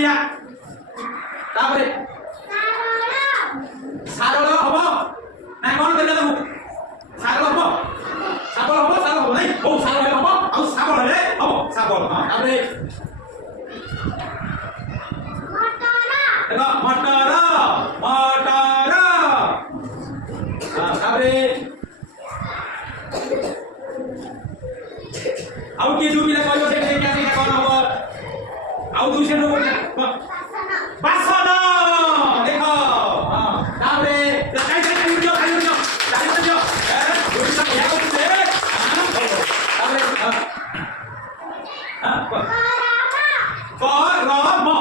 क्या तापरे सारल हम ना कौन कर तुम सारल हम साबल नहीं ओ सारल हम आउ साबल रे हम साबल हां तापरे देखो मटर मटर हां तापरे आउ के जो मिला कहयो से क्या से कौन हो आउ दूसरे लोग बासन देखो हां तापरे काई काई उड़ जाओ चाली उड़ जाओ उड़ सब या करते तापरे हां हां करम